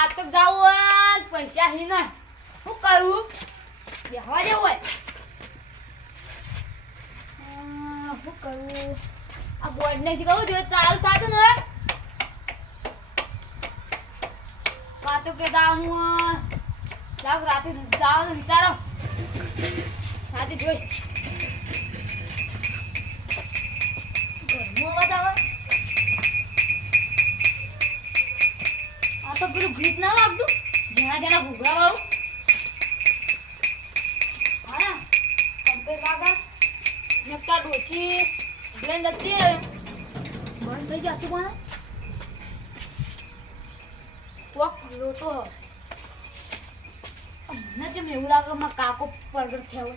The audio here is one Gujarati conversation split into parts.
પાતક જાવ પૈસા હી ના શું કરું બેહવા જેવું હોય શું કરું આ બોર્ડ ને શીખવું જોઈએ ચાલુ થાતું ને પાતક કે જાવું જાવ રાતે જાવ વિચારો સાથે જોઈ ઘરમાં અવાજ આવે આ તો પેલું ગીત ના લાગતું જણા જણા ઘૂઘરા વાળું હા ને કમ્પેર વાગા નકતા ડોસી બ્લેન્ડ હતી બંધ થઈ જતું પણ કોક લોટો મને જેમ એવું લાગે માં કાકો પ્રગટ થયો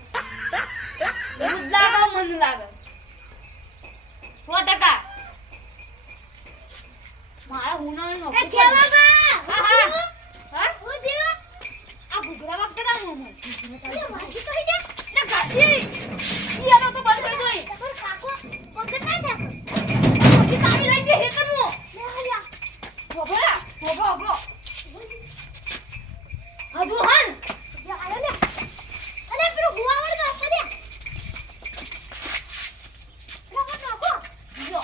એવું જ લાગે મને લાગે 100% મારા હુનાનું નોકરી કેવા બા હા હા હું જીવા આ ઘુઘરા વખત ના મોમો એ વાજી કહી દે ના ગાડી ઈયાનો તો બંધ થઈ ગઈ પર કાકો પકડ ના દે પછી કામી લઈ જે હેતનો મે આયા બોબરા બોબરો હજુ હન જે આયો ને અરે પેલો ગુવાવડ ના આપે દે રમત નાખો જો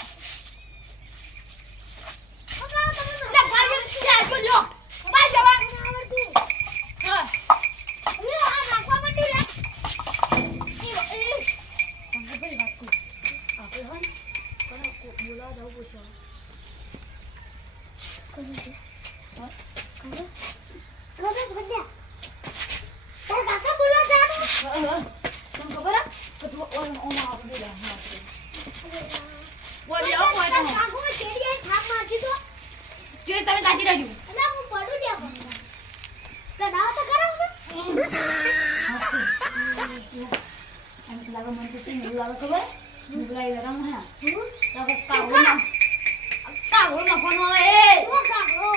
તમે તાજી રહેજો એટલે હું પડું ત્યાં ચડાવ તો કરો એમ લાગે મને તો તીન લાગે ખબર મુગલાઈ લગમ હે તો કાવળો ના ફોન આવે એ ઓ કાવળો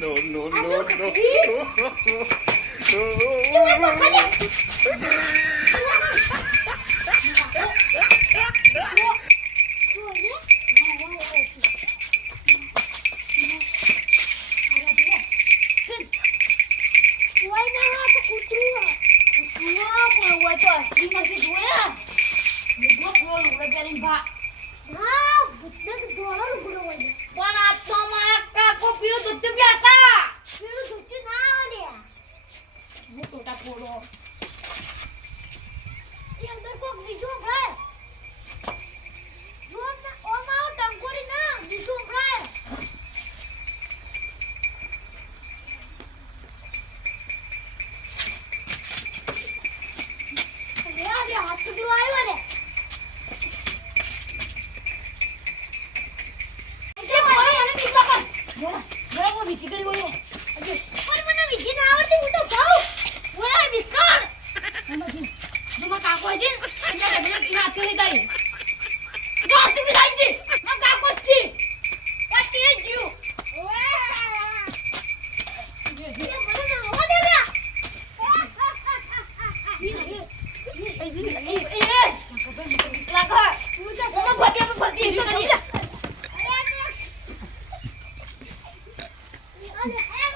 no no no no અરે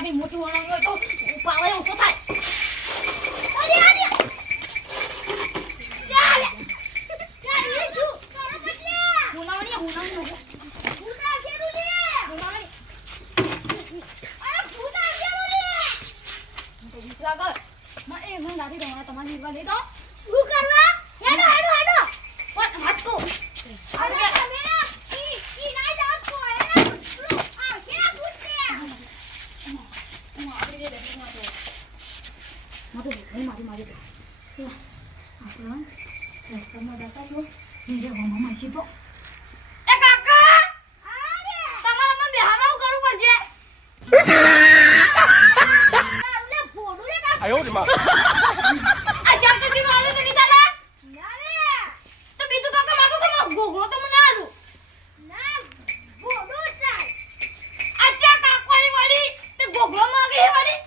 નહીં મોટી વણાવી હોય તો પાવર ઓછો થાય તમારી લઈ દો શું કરવા હેડો હેડો હેડો પણ હાથ તો અરે તમે ઈ ના જાવ તો આ કેરા પૂછે આપણે જે દેખો મારી આપણા રસ્તામાં જતા જો મેરે મામા સીધો એ કાકા તમારે મને બેહારવું કરવું પડશે ના ફોડું લે કાકા આયો રે માં આ શંકરજી નો આલે તો ની દાદા ના રે તો બીજું કાકા માગો તો ગોગળો તો મને આલુ ના ફોડું થાય અચ્છા કાકવાળી વાળી તે ગોગળો માગે હે વાળી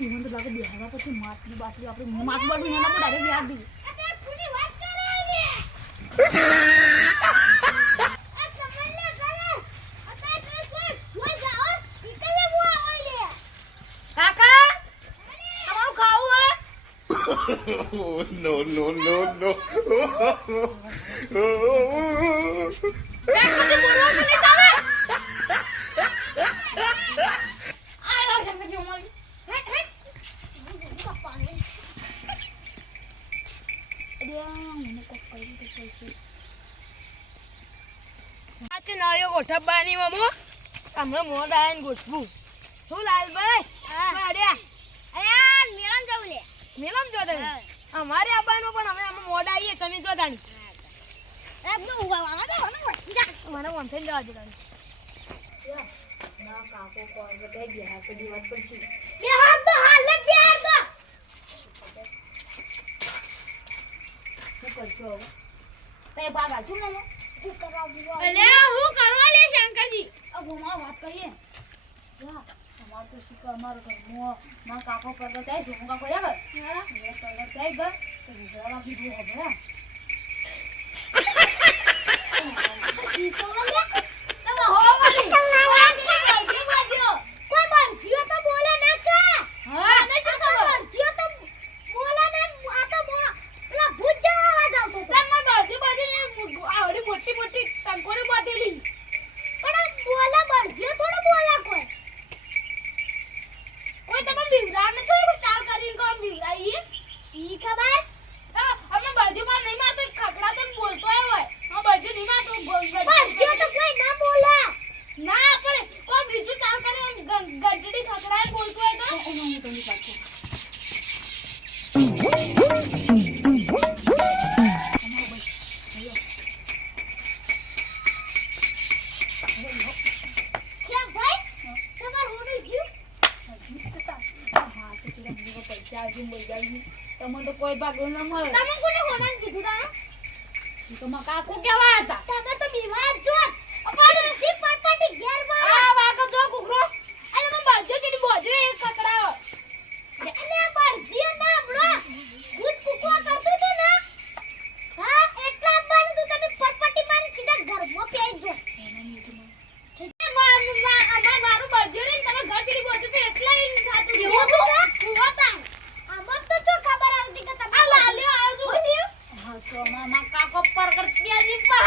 ઈવન તો લાગે બિહારા પછી માટલી બાટલી આપણે માટલી બાટલી ના ડાયરેક્ટ બિહાર દી અરે પૂરી વાત કરે લે આ સમજલે કરે અતા કે જોઈ જાઓ નીકળે બો ઓય લે કાકા તમારું ખાવું હે no no no no ગોઠબાની મમો હમણાં મોડ આવીને ગોઠવું શું લાલભાઈ મેળમ જવું લે મેળમ જો તમે અમારે આવવાનું પણ અમે મોડ આવીએ તમે જો ગાણી મને વંથઈ જવા દે ગાણી ના કાકો કોઈ બધા બિહાર તો વાત કરશે બિહાર તો હાલ જ બિહાર તો શું કરશો તે બાગા છું મમો અલે હું કરવા લે શંકરજી अब માં વાત કરીએ યા તમાર તો શીખર મારો ઘરમો માં કાકો કરતો જાય જો કાકો યાર હા એ તો જાય ઘર તો જરા બી દો હવે ઈ તો લે તમે હો મળી કોઈ બંધીઓ તો બોલે ના કા હા અને શું ખબર બંધીઓ તો બોલે ને આ તો પેલા ભૂત જેવા અવાજ આવતો તો મને બંધી બાજી આવડી મોટી મોટી ટંકોરી બાંધેલી પણ બોલા બંધીઓ થોડો બોલા કોઈ તમે બીવરા ને તો ચાર કરીને કોણ બીવરાઈ ઈ ખબર અમે બંધી માં નહીં મારતો ખકડા તો બોલતો હોય હા બંધી નહીં મારતો બંધીઓ તો કોઈ ના બોલા ના પણ કોઈ બીજું ચાર કરીને ગંટડી ખકડાય બોલતો હોય તો હું તમને પાછો તમને તો કોઈ ભાગ ન મળે તમે કોને હોના કીધું તા તો માં કાકો કેવા હતા તમે તો બીમાર છો પણ જી પટપટી ઘેર માં આ વાગો જો કુકરો અલે મને બાજુ ચડી બોજો એક પકડાવો એટલે બાજુ ના બરો ભૂત કુકવા કરતો તો ને હા એટલા આપવાનું તું તમે પટપટી આખો પર કરતી આજી પા